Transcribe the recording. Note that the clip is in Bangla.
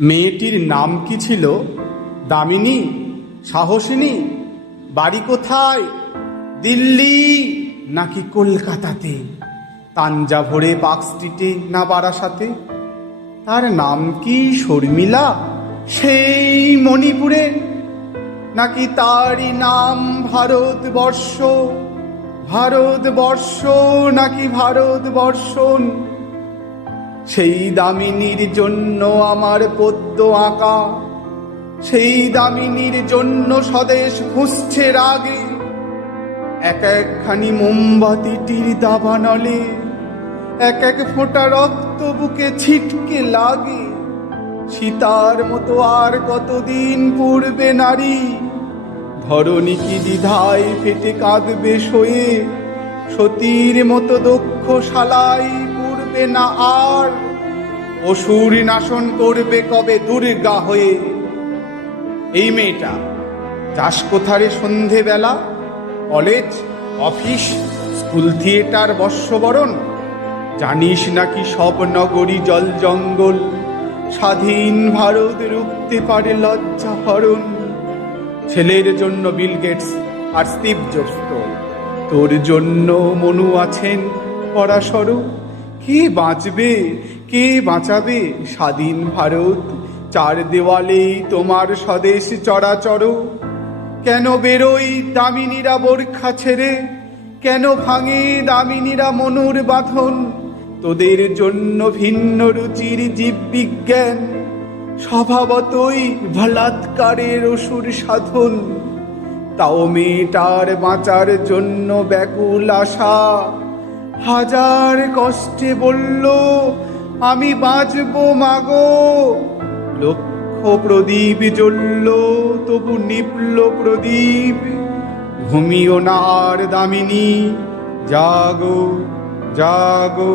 মেয়েটির নাম কি ছিল? দামিনী? সাহসিনী? বাড়ি কোথায়? দিল্লি নাকি কলকাতাতে? তাঞ্জাভরে, পার্ক স্ট্রিটে না বারাসাতে? তার নাম কি শর্মিলা সেই মণিপুরে? নাকি তারই নাম ভারতবর্ষ? ভারতবর্ষ নাকি ভারতবর্ষণ? সেই দামিনীর জন্য আমার পদ্য আঁকা, সেই দামিনীর জন্য স্বদেশ ফুঁসছে রাগে। এক একখানি মোমবাতিটির দাবানলে এক এক ফোঁটা রক্ত বুকে ছিটকে লাগে। সীতার মতো আর কতদিন পড়বে নারী? ধরণী কি দ্বিধায় ফেটে কাঁদবে সয়ে? সতীর মতো দক্ষ শালাই পড়বে না আর? অসুর নাশন করবে কবে দুর্গা হয়ে? এই মেয়েটা যাস কোথারে সন্ধেবেলা? কলেজ, অফিস, স্কুল, থিয়েটার, বর্ষবরণ? জানিস নাকি সব নগরী জল জঙ্গল স্বাধীন ভারত রুখতে পারে লজ্জা হরণ? ছেলের জন্য বিল গেটস আর স্টিভ জবস, তোর জন্য মনু আছেন পরাশর। কে বাঁচবে, কে বাঁচাবে স্বাধীন ভারত? চার দেওয়ালেই তোমার স্বদেশ চরাচর। কেন বেরোই দামিনীরা বোরখা ছেড়ে? কেন ভাঙে দামিনীরা মনুর বাঁধন? তোদের জন্য ভিন্ন রুচির জীববিজ্ঞান স্বভাবতই বলাৎকারের অসুর সাধন। তাও মেয়েটার বাঁচার জন্য ব্যাকুল আশা হাজার কষ্টে বলল, আমি বাঁচবো মাগো। লক্ষ প্রদীপ জ্বলল, তবু নিপল প্রদীপ। ঘুমিও না আর দামিনী, জাগো জাগো।